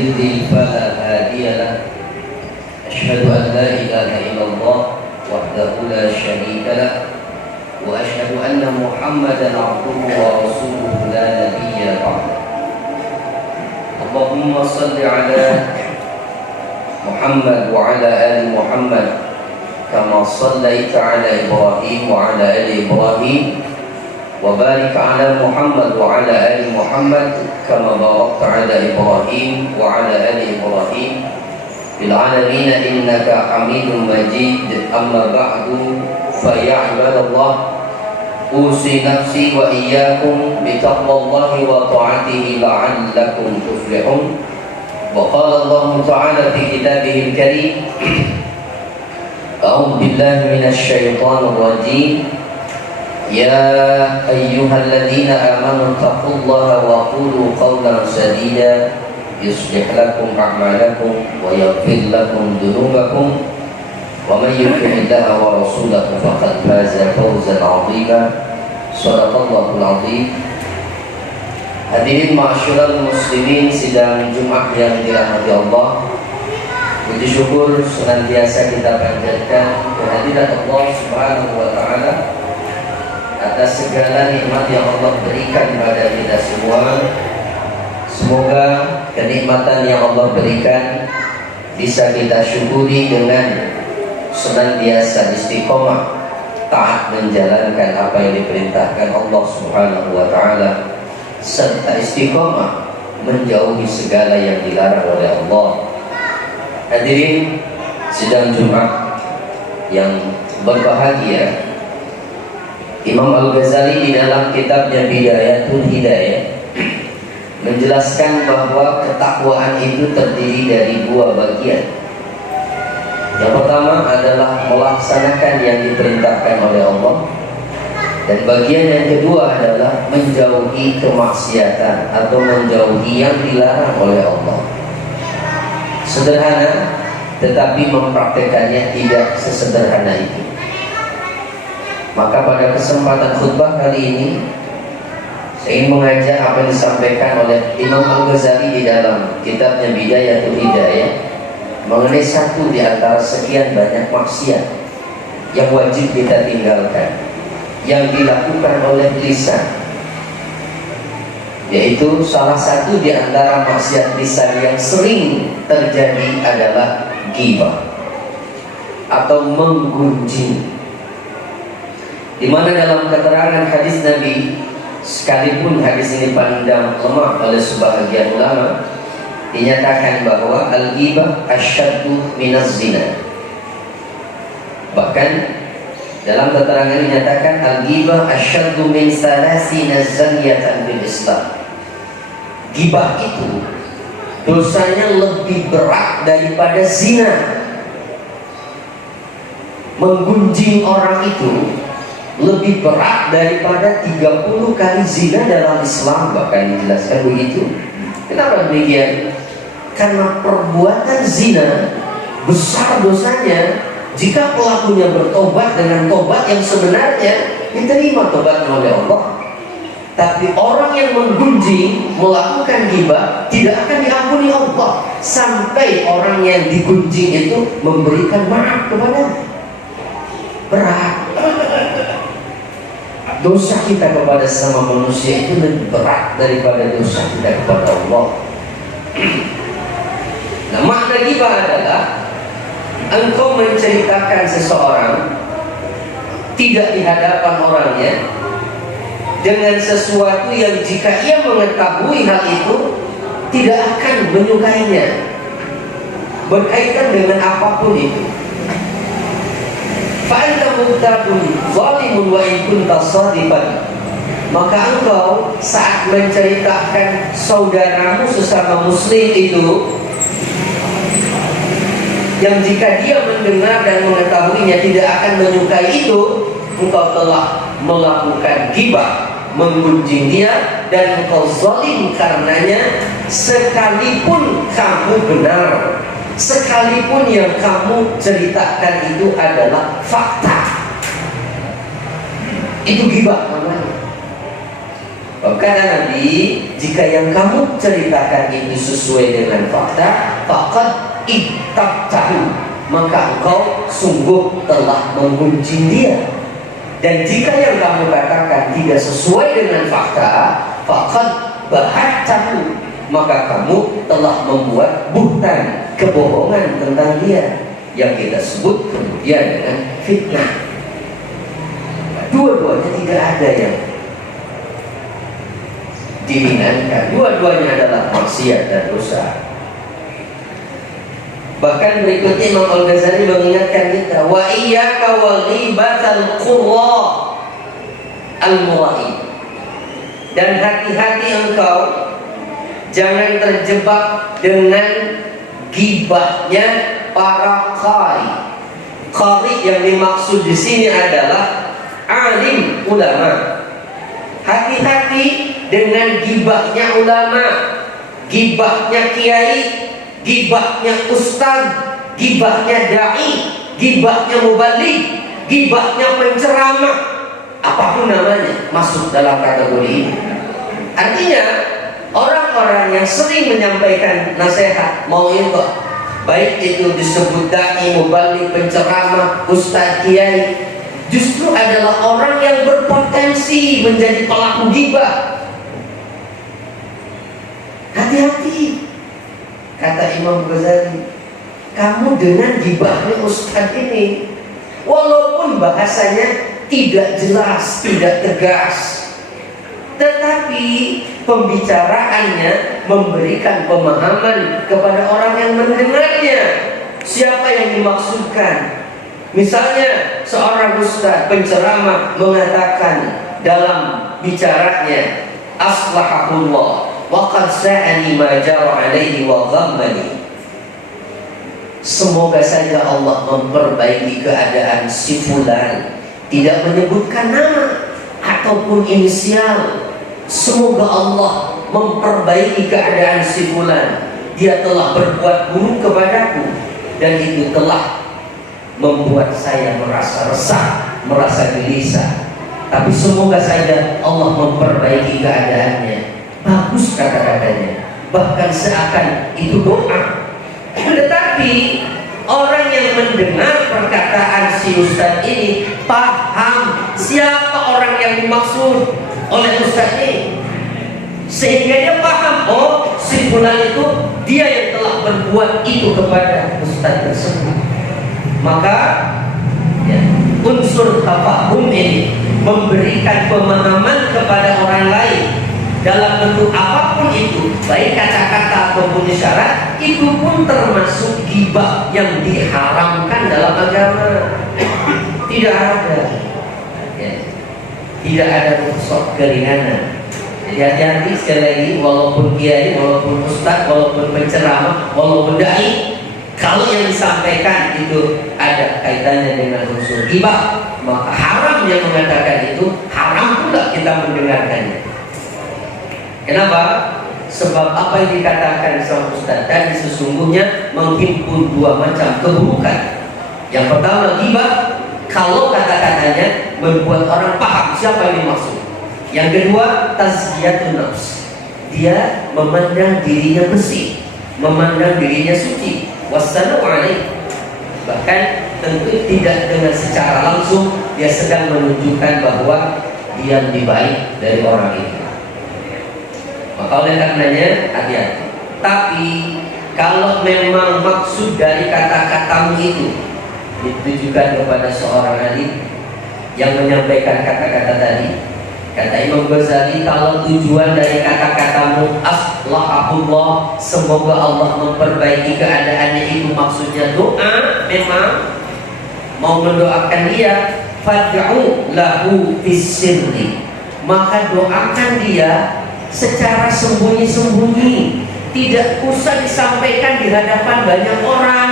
يضلل فلا هادي له أشهد أن لا إله إلا الله وحده لا شريك له وأشهد أن محمدا عبده ورسوله لا نبي بعده اللهم صل على محمد وعلى آل محمد كما صليت على إبراهيم وعلى آل إبراهيم وبارك على محمد وعلى آل محمد كما باركت على إبراهيم وعلى آل إبراهيم في العالمين إنك حميد مجيد أما بعد فيا عباد الله أوصي نفسي وإياكم بتقوى الله وطاعته لعلكم تفلحون وقال الله تعالى في كتابه الكريم أعوذ بالله من الشيطان الرجيم يا أيها الذين آمنوا اتقوا الله وقولوا قولا سديدا يصلح لكم أعمالكم ويغفر لكم ذنوبكم ومن يطع الله ورسوله فقد فاز فوزا عظيما صدق الله العظيم. Hadirin ma'asyiral muslimin sidang Jumat yang dirahmati Allah, puji syukur senantiasa kita panjatkan kehadirat Allah Subhanahu wa taala atas segala nikmat yang Allah berikan kepada kita semua. Semoga kenikmatan yang Allah berikan bisa kita syukuri dengan senantiasa istiqomah taat menjalankan apa yang diperintahkan Allah Subhanahu wa taala serta istiqomah menjauhi segala yang dilarang oleh Allah. Hadirin sidang Jumat yang berbahagia, Imam Al-Ghazali di dalam kitabnya Bidayatul Hidayah menjelaskan bahwa ketakwaan itu terdiri dari dua bagian. Yang pertama adalah melaksanakan yang diperintahkan oleh Allah, dan bagian yang kedua adalah menjauhi kemaksiatan atau menjauhi yang dilarang oleh Allah. Sederhana, tetapi mempraktekannya tidak sesederhana itu. Maka pada kesempatan khutbah kali ini saya ingin mengajak apa yang disampaikan oleh Imam Al-Ghazali di dalam kitabnya Bidayatul Hidayah mengenai satu di antara sekian banyak maksiat yang wajib kita tinggalkan, yang dilakukan oleh lisan, yaitu salah satu di antara maksiat lisan yang sering terjadi adalah ghibah atau menggunjing. Di mana dalam keterangan hadis Nabi, sekalipun hadis ini pandang lemah oleh sebahagian ulama, dinyatakan bahwa al-ghibah asyaddu minaz zina. Bahkan dalam keterangan dinyatakan al-ghibah asyaddu min salasina zaniyatan bil Islam. Ghibah itu dosanya lebih berat daripada zina. Menggunjing orang itu lebih berat daripada 30 kali zina dalam Islam, bahkan dijelaskan begitu. Kenapa demikian? Karena perbuatan zina besar dosanya. Jika pelakunya bertobat dengan tobat yang sebenarnya, diterima tobatnya oleh Allah. Tapi orang yang menggunjing, melakukan ghibah, tidak akan diampuni Allah sampai orang yang digunjing itu memberikan maaf kepadanya. Berat. Dosa kita kepada sesama manusia itu lebih berat daripada dosa kita kepada Allah. Nah, makna ghibah adalah engkau menceritakan seseorang tidak di hadapan orangnya dengan sesuatu yang jika ia mengetahui hal itu tidak akan menyukainya, berkaitan dengan apapun itu. Fa'anta mubtadun zalimun wa in kunta shadiqan. Maka engkau saat menceritakan saudaramu sesama muslim itu, yang jika dia mendengar dan mengetahuinya tidak akan menyukai itu, engkau telah melakukan ghibah, menggunjing dia, dan engkau zalim karenanya, sekalipun kamu benar, sekalipun yang kamu ceritakan itu adalah fakta. Itu ghibah namanya. Kata Nabi, jika yang kamu ceritakan itu sesuai dengan fakta, faqad ittaqtahu, maka engkau sungguh telah menggunjing dia. Dan jika yang kamu katakan tidak sesuai dengan fakta, faqad bahattahu, maka kamu telah membuat buhtan, kebohongan tentang dia, yang kita sebut kemudian dengan fitnah. Dua-duanya tidak ada yang diringankan, dua-duanya adalah maksiat dan dosa. Bahkan berikutnya Imam Al-Ghazali mengingatkan kita, wa iyyaka wa ghibatal qurra al-mura'i, dan hati-hati engkau jangan terjebak dengan gibahnya para qari. Qari yang dimaksud di sini adalah alim, ulama. Hati-hati dengan gibahnya ulama, gibahnya kiai, gibahnya ustaz, gibahnya dai, gibahnya mubaligh, gibahnya penceramah, apapun namanya masuk dalam kategori ini. Artinya orang-orang yang sering menyampaikan nasihat, mau itu baik itu disebut dai, mubaligh, penceramah, ustaz, kiai, justru adalah orang yang berpotensi menjadi pelaku ghibah. Hati-hati, kata Imam Ghazali, kamu dengan ghibahnya ustaz ini, walaupun bahasanya tidak jelas, tidak tegas, tetapi pembicaraannya memberikan pemahaman kepada orang yang mendengarnya siapa yang dimaksudkan. Misalnya seorang ustaz penceramah mengatakan dalam bicaranya, aslahahullah wa qad sa'ani ma jara alaihi wa ghammani, semoga saja Allah memperbaiki keadaan si fulan, tidak menyebutkan nama ataupun inisial. Semoga Allah memperbaiki keadaan si fulan, dia telah berbuat buruk kepadaku dan itu telah membuat saya merasa resah, merasa gelisah. Tapi semoga saja Allah memperbaiki keadaannya. Bagus kata-katanya, bahkan seakan itu doa. Tetapi orang yang mendengar perkataan si ustaz ini paham siapa orang yang dimaksud oleh ustaz ini, sehingga dia paham, oh si fulan itu dia yang telah berbuat itu kepada ustaz tersebut. Maka ya, unsur tafahum ini memberikan pemahaman kepada orang lain dalam bentuk apapun itu, baik kata-kata ataupun isyarat, itu pun termasuk ghibah yang diharamkan dalam agama. Tidak ada ya, tidak ada rukhsah keringanan. Jadi hati-hati sekali lagi, walaupun kiai, walaupun ustaz, walaupun penceramah, walaupun dai, kalau yang disampaikan itu ada kaitannya dengan unsur ghibah, maka haram yang mengatakan itu, haram pula kita mendengarkannya. Kenapa? Sebab apa yang dikatakan sama ustaz tadi sesungguhnya menghimpun dua macam keburukan. Yang pertama ghibah, kalau kata-katanya membuat orang paham siapa yang dimaksud. Yang kedua tazkiyatun nafs, dia memandang dirinya bersih, memandang dirinya suci. Wassalamualaikum. Bahkan tentu tidak dengan secara langsung dia sedang menunjukkan bahwa dia lebih baik dari orang itu. Maka oleh karenanya hati-hati. Tapi kalau memang maksud dari kata-katamu itu ditujukan kepada seorang alim yang menyampaikan kata-kata tadi, kata Imam Ghazali, kalau tujuan dari kata-katamu aslahahullah, semoga Allah memperbaiki keadaannya, itu maksudnya doa, memang mau mendoakan dia, fad'u lahu fis-sirri, maka doakan dia secara sembunyi-sembunyi, tidak usah disampaikan di hadapan banyak orang.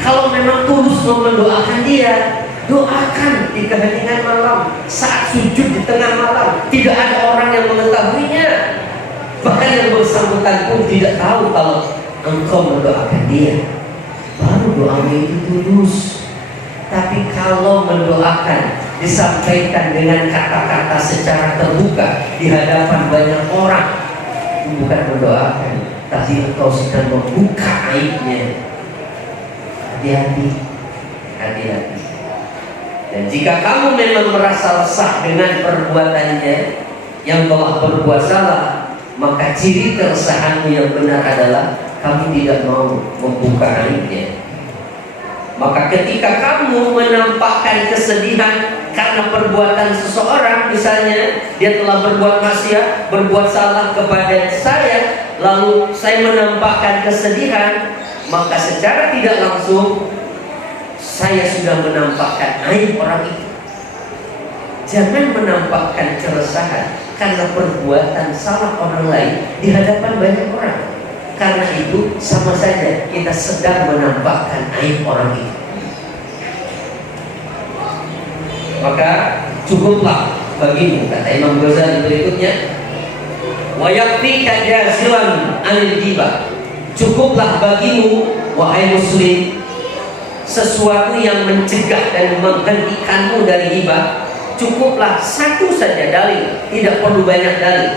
Kalau memang tulus mau mendoakan dia, doakan di keheningan malam, saat sujud di tengah malam, tidak ada orang yang mengetahuinya, bahkan yang bersangkutan pun tidak tahu kalau engkau mendoakan dia. Baru doanya itu tulus. Tapi kalau mendoakan disampaikan dengan kata-kata secara terbuka di hadapan banyak orang, itu bukan mendoakan, tapi engkau sedang membuka aibnya. Hati-hati, hati-hati. Dan jika kamu memang merasa resah dengan perbuatannya yang telah berbuat salah, maka ciri keresahanmu yang benar adalah kamu tidak mau membuka aibnya. Maka ketika kamu menampakkan kesedihan karena perbuatan seseorang, misalnya dia telah berbuat maksiat, berbuat salah kepada saya, lalu saya menampakkan kesedihan, maka secara tidak langsung saya sudah menampakkan aib orang itu. Jangan menampakkan keresahan karena perbuatan salah orang lain di hadapan banyak orang. Karena itu sama saja kita sedang menampakkan aib orang itu. Maka cukuplah bagimu, kata Imam Ghazali berikutnya, wa yakfika jazilan anil ghibah. Cukuplah bagimu wahai muslim sesuatu yang mencegah dan menghentikanmu dari ghibah. Cukuplah satu saja dalil, tidak perlu banyak dalil.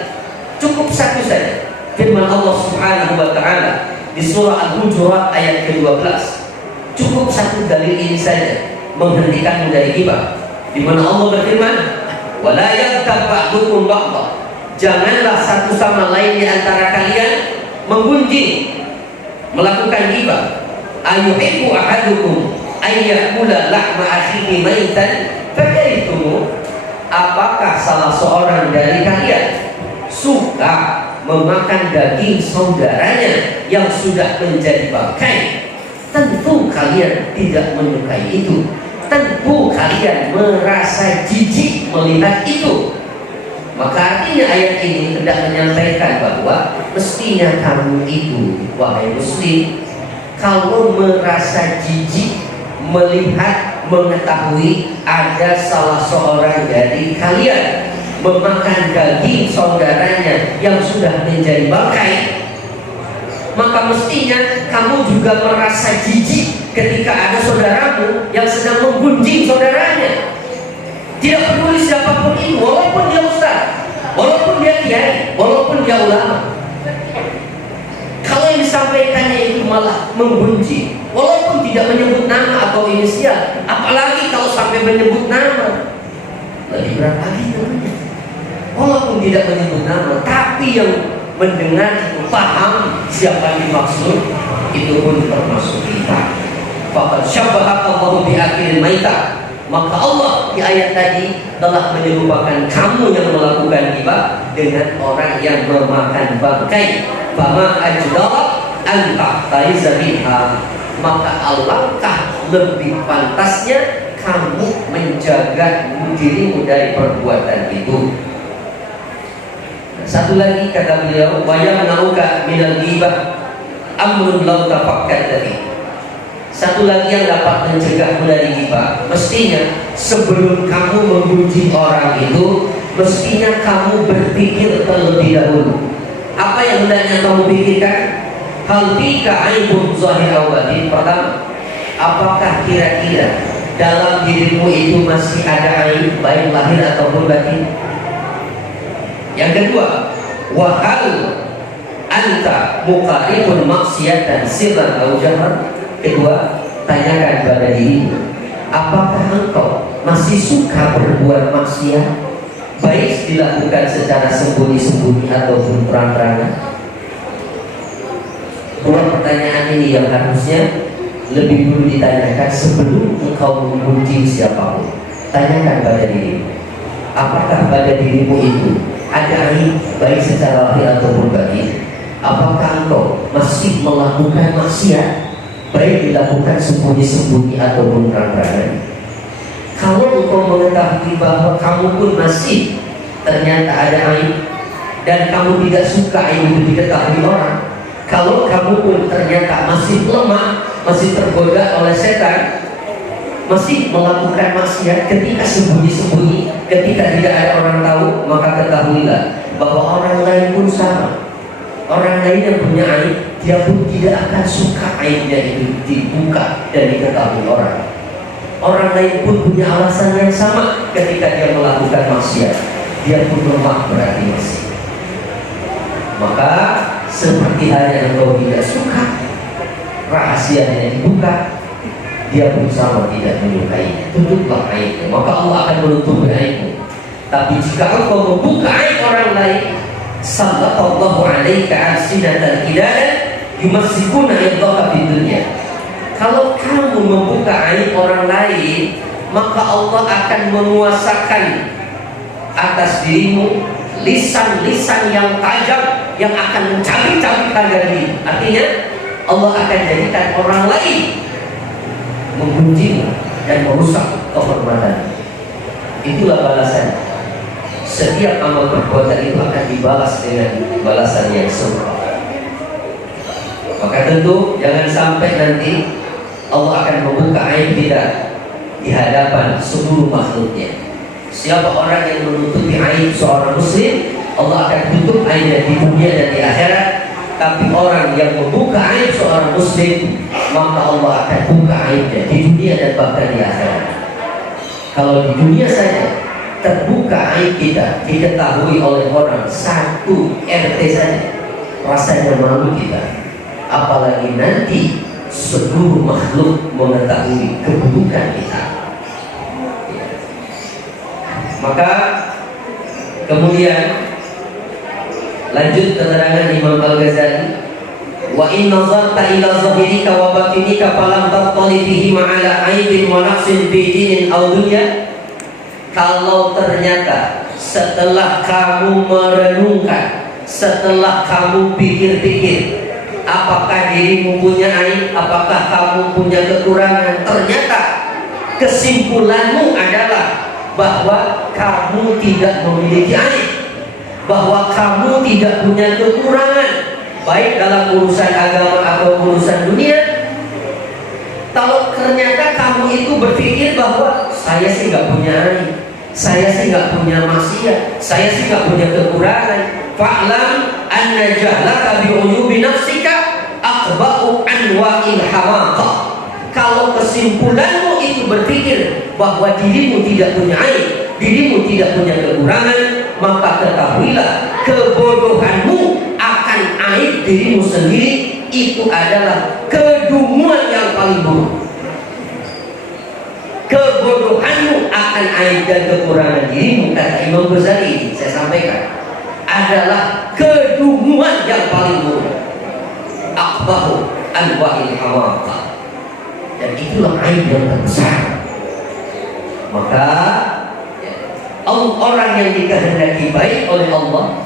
Cukup satu saja. Firman Allah Subhanahu wa taala di surah Al-Hujurat ayat ke-12. Cukup satu dalil ini saja menghentikanmu dari ghibah. Di mana Allah berfirman, "Wala yaghtab ba'dukum ba'dha." Janganlah satu sama lain di antara kalian menggunjing, melakukan ghibah. Ayuhibbu ahadukum ayyakula lahma akhihi maitan fakarihtumuh. Apakah salah seorang dari kalian suka memakan daging saudaranya yang sudah menjadi bangkai? Tentu kalian tidak menyukai itu. Tentu kalian merasa jijik melihat itu. Maka artinya ayat ini hendak menyampaikan bahwa mestinya kamu itu, wahai muslim, kalau merasa jijik melihat, mengetahui ada salah seorang dari kalian memakan daging saudaranya yang sudah menjadi bangkai, maka mestinya kamu juga merasa jijik ketika ada saudaramu yang sedang menggunjing saudaranya. Tidak peduli siapapun itu, walaupun dia ustaz, walaupun dia kiai, walaupun dia ulama. Kalau yang disampaikannya itu malah menggunjing, walaupun tidak menyebut nama atau inisial, apalagi kalau sampai menyebut nama, lebih berat lagi namanya. Walaupun tidak menyebut nama, tapi yang mendengar itu paham siapa yang dimaksud, itu pun termasuk kita. Faqad syabbaha Allahu bi akil maita. Maka Allah di ayat tadi telah menyerupakan kamu yang melakukan ghibah dengan orang yang memakan bangkai. Fama ajdara an tahtaiza biha. Maka alangkah lebih pantasnya kamu menjaga dirimu dari perbuatan itu. Satu lagi kata beliau, wa yamna'uka minal ghibah amrun law tafakkat tadi. Satu lagi yang dapat mencegahmu dari ghibah, mestinya sebelum kamu memuji orang itu, mestinya kamu berpikir terlebih dahulu. Apa yang hendaknya kamu pikirkan? Hal fika aibun zahir aw batin. Pertama, apakah kira-kira dalam dirimu itu masih ada aib baik lahir ataupun batin? Yang kedua, wahal anta muqaribun maksiatan sirran aw jahran. Kedua, tanyakan pada dirimu, apakah engkau masih suka berbuat maksiat, baik dilakukan secara sembunyi-sembunyi ataupun terang-terangan? Dua pertanyaan ini yang harusnya lebih dulu ditanyakan sebelum engkau memuji siapapun. Tanyakan pada dirimu, apakah pada dirimu itu ada aib baik secara lahir ataupun batin? Apakah engkau masih melakukan maksiat, baik dilakukan sembunyi-sembunyi ataupun terang-terangan? Kalau engkau mengetahui bahwa kamu pun masih ternyata ada aib dan kamu tidak suka aib itu diketahui orang, kalau kamu pun ternyata masih lemah, masih tergoda oleh setan, masih melakukan maksiat ketika sembunyi-sembunyi, ketika tidak ada orang tahu, maka ketahuilah bahwa orang lain pun sama. Orang lain yang punya aib, dia pun tidak akan suka aibnya itu dibuka dan diketahui orang. Orang lain pun punya alasan yang sama ketika dia melakukan maksiat. Dia pun lemah berarti masih. Maka seperti hal yang engkau tidak suka, rahasianya dibuka, dia pun sama tidak menyukainya. Tutuplah aibnya, maka Allah akan menutupi aibmu. Tapi jika engkau membuka aib orang lain, sallallahu alaika alsinatan qidadan yumassikuna yadaka fid dunya. Kalau kamu membuka aib orang lain, maka Allah akan menguasakan atas dirimu lisan-lisan yang tajam yang akan mencabik-cabik harga diri. Artinya Allah akan jadikan orang lain menggunjing dan merusak kehormatan. Itulah balasan. Setiap amal perbuatan itu akan dibalas dengan balasan yang serupa. Maka tentu jangan sampai nanti Allah akan membuka aib kita di hadapan seluruh makhluknya. Siapa orang yang menutupi aib seorang muslim, Allah akan tutup aibnya di dunia dan di akhirat. Tapi orang yang membuka aib seorang muslim, maka Allah akan buka aibnya di dunia dan bahkan di akhirat. Kalau di dunia saja terbuka aib kita diketahui oleh orang satu RT saja, rasanya malu kita. Apalagi nanti seluruh makhluk mengetahui keburukan kita. Maka kemudian lanjut keterangan Imam Al-Ghazali, wa in nazarta ila zahirika wa batinika falam tattali bihi ma'ala aibin wa naqsin fi dinin aw dunya. Kalau ternyata setelah kamu merenungkan, setelah kamu pikir-pikir, apakah dirimu punya aib, apakah kamu punya kekurangan, ternyata kesimpulanmu adalah bahwa kamu tidak memiliki aib, bahwa kamu tidak punya kekurangan, baik dalam urusan agama atau urusan dunia. Kalau ternyata kamu itu berpikir bahwa saya sih nggak punya aib, saya sih nggak punya maksiat, saya sih nggak punya kekurangan, fa'lam anna jahlaka bi'uyubi nafsika akba'u anwa'il hamaqah. Kalau kesimpulanmu itu berpikir bahwa dirimu tidak punya aib, dirimu tidak punya kekurangan, maka ketahuilah kebodohanmu akan aib dirimu sendiri itu adalah kedunguan yang paling buruk. Kebodohanmu akan aib dan kekurangan dirimu, kata Imam Ghazali, saya sampaikan, adalah kedunguan yang paling buruk. Akbahu anwa'il hamaqah. Dan itulah aib yang terbesar. Maka orang yang dikehendaki baik oleh Allah,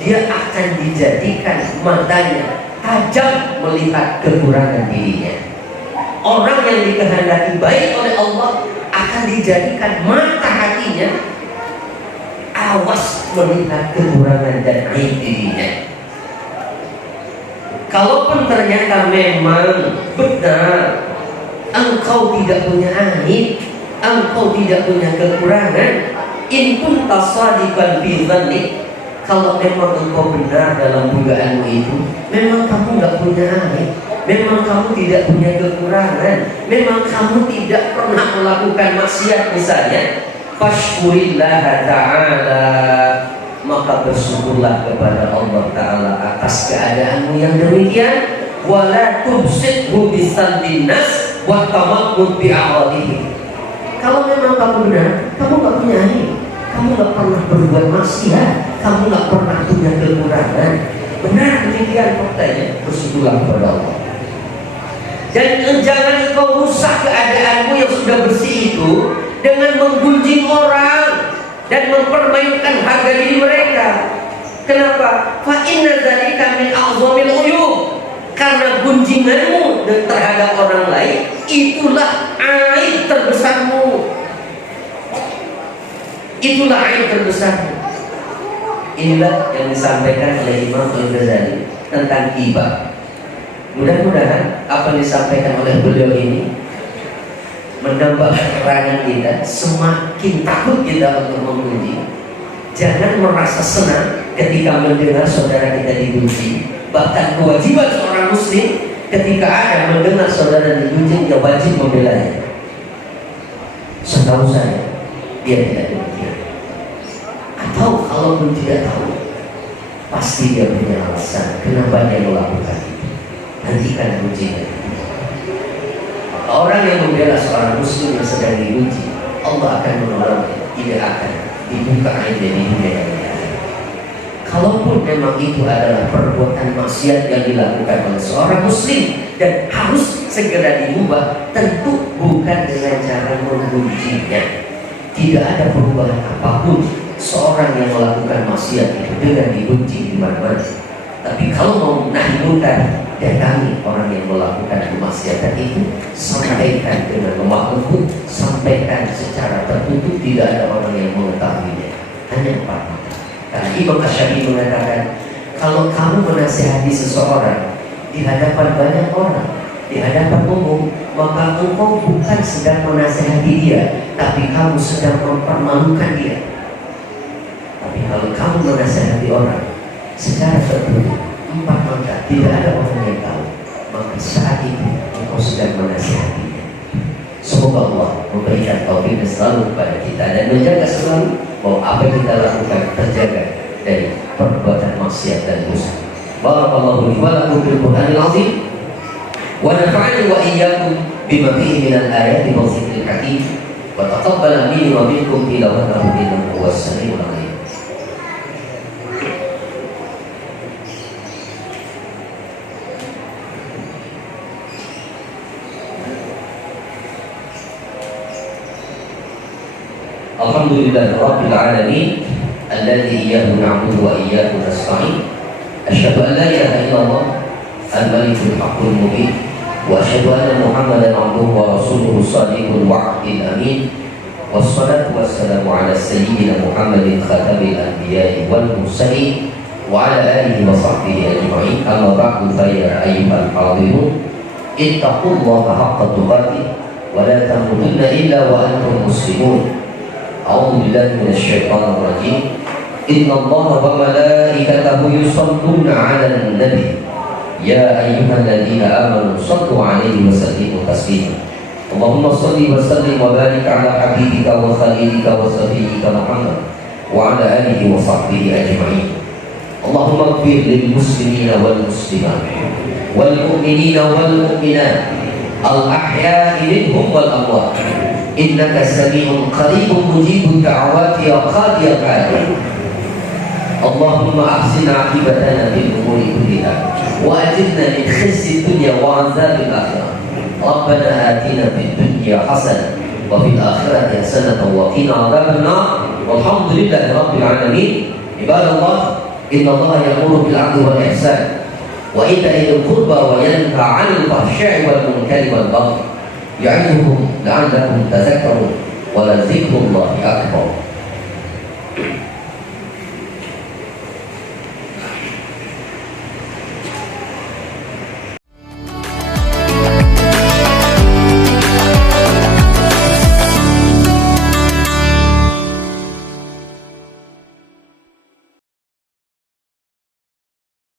dia akan dijadikan matanya tajam melihat kekurangan dirinya. Orang yang dikehendaki baik oleh Allah akan dijadikan mata hatinya awas melihat kekurangan dan aib dirinya. Kalaupun ternyata memang benar engkau tidak punya aib, engkau tidak punya kekurangan, in kunta shadiqan fi dhannik, kalau memang engkau benar dalam dugaanmu itu, memang kamu nggak punya aib, memang kamu tidak punya kekurangan, memang kamu tidak pernah melakukan maksiat misalnya, fashkurillah ta'ala, maka bersyukurlah kepada Allah Ta'ala atas keadaanmu yang demikian. Wala tubsidhu bisalbin nas wa tamakkut bi'awadihi. Kalau memang kamu benar, kamu nggak punya aib, kamu nggak pernah berbuat maksiat, kamu nggak pernah punya kekurangan, benar demikian faktanya, bersyukurlah kepada Allah. Dan jangan engkau rusak keadaanmu yang sudah bersih itu dengan menggunjing orang dan mempermainkan harga diri mereka. Kenapa? Fa inna dzalika min a'zamil uyub. Karena gunjinganmu terhadap orang lain itulah aib terbesarmu. Itulah aib terbesarmu. Inilah yang disampaikan oleh Imam Al-Ghazali tentang ghibah. Mudah-mudahan apa yang disampaikan oleh beliau ini menambah keterangan kita, semakin takut kita untuk menggunjing. Jangan merasa senang ketika mendengar saudara kita digunjing. Bahkan kewajiban seorang muslim ketika ada mendengar saudara digunjing, dia wajib membelanya. Setahu saya dia tidak demikian. Atau kalaupun tidak tahu, pasti dia punya alasan kenapa dia melakukan itu. Nantikan ujian. Orang yang membela seorang muslim yang sedang diuji, Allah akan menolongnya, tidak akan dibuka aibnya di dunia yang lain. Kalaupun memang itu adalah perbuatan maksiat yang dilakukan oleh seorang muslim dan harus segera diubah, tentu bukan dengan cara mengujinya. Tidak ada perubahan apapun seorang yang melakukan maksiat itu dengan dibenci di mana-mana. Tapi kalau mau menahi munkar, datangi orang yang melakukan kemaksiatan itu, sampaikan dengan lemah lembut, sampaikan secara tertutup, tidak ada orang yang mengetahuinya, hanya empat mata. Karena Imam Asy-Syafi'i mengatakan, kalau kamu menasihati seseorang di hadapan banyak orang, di hadapan umum, maka engkau bukan sedang menasihati dia, tapi kamu sedang mempermalukan dia. Tapi kalau kamu menasihati orang secara tertutup, empat mata, tidak ada orang yang tahu, maka saat itu engkau sedang menasihatinya. Semoga Allah memberikan taufik selalu kepada kita dan menjaga selalu bahwa apa yang kita lakukan terjaga dari perbuatan maksiat dan dosa. Barakallahu li wa lakum bil Qur'anil azim wa nafa'ani wa iyyakum bima fihi minal ayati wa dzikril hakim wa taqabbal minni wa minkum tilawatahu innahu huwas samiul alim. Alhamdulillah Rabbil Alamin alladzi iyyahu na'budu wa iyyahu nasta'in. Asyhadu an la ilaha illallah al-malikul haqqul mubin wa asyhadu anna Muhammadan 'abduhu wa rasuluhu shadiqul wa'dil amin. Wassalatu wassalamu ala sayyidina Muhammadin khatamil anbiya'i wal mursalin wa ala alihi wa sahbihi ajma'in. Amma ba'du fa ya ayyuhal hadirun ittaqullaha haqqa tuqatih wa la tamutunna illa wa antum muslimun. أعوذ بالله من الشيطان الرجيم إن الله وملائكته يصلون على النبي يا أيها الذين آمنوا صلوا عليه وسلموا تسليما اللهم صل وسلم وبارك على حبيبك وخليلك وصفيك محمد وعلى آله وصحبه أجمعين اللهم اغفر للمسلمين والمسلمات والمؤمنين والمؤمنات الأحياء منهم والأموات إنك سميع قريب مجيب الدعوات يا قاضي الحاجات اللهم أحسن عاقبتنا في الأمور كلها وأجرنا من خزي الدنيا وعذاب الآخرة ربنا آتنا في الدنيا حسنة وفي الآخرة حسنة وقنا عذاب النار والحمد لله رب العالمين. عباد الله إن الله يأمر بالعدل والإحسان وإيتاء ذي القربى وينهى عن الفحشاء والمنكر والبغي يعظكم لعلكم تذكرون ولذكر الله أكبر.